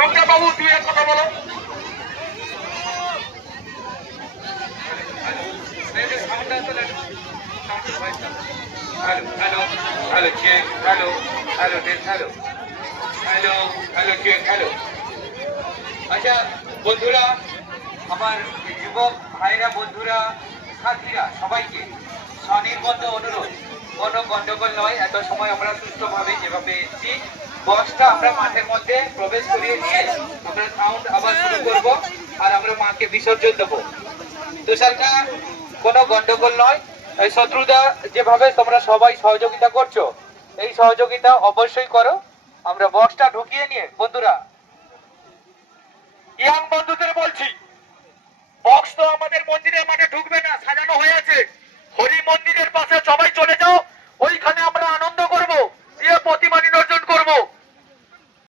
সুখদেব বাবু তুই এক কথা বলো। Hello hello hello check hello hello test hello hello hello check hello. আচ্ছা বন্ধুরা, আমার যুবক ভাইরা, বন্ধুরা, সাথীরা, সবাইকে স্বনির্বন্ধ অনুরোধ, কোনো গন্ডগোল নয়। এত সময় আমরা সুষ্ঠুভাবে যেভাবে এসেছি, বক্সটা আমরা মাঠের মধ্যে প্রবেশ করিয়ে নিয়ে আমরা সাউন্ড আবার শুরু করব আর আমরা মাকে বিসর্জন দেবো। তুষারকা কোনো গন্ডগোল নয়। এই শত্রুদা যেভাবে তোমরা সবাই সহযোগিতা করছো, এই সহযোগিতা অবশ্যই করো। আমরা বক্সটা ঢুকিয়ে নিয়ে বন্ধুরা, ইয়াং বন্ধুদের বলছি, বক্স তো আমাদের মন্দিরের মাঠে ঢুকবে না, সাজানো হয়ে আছে। হরি মন্দিরের পাশে সবাই চলে যাও, ওইখানে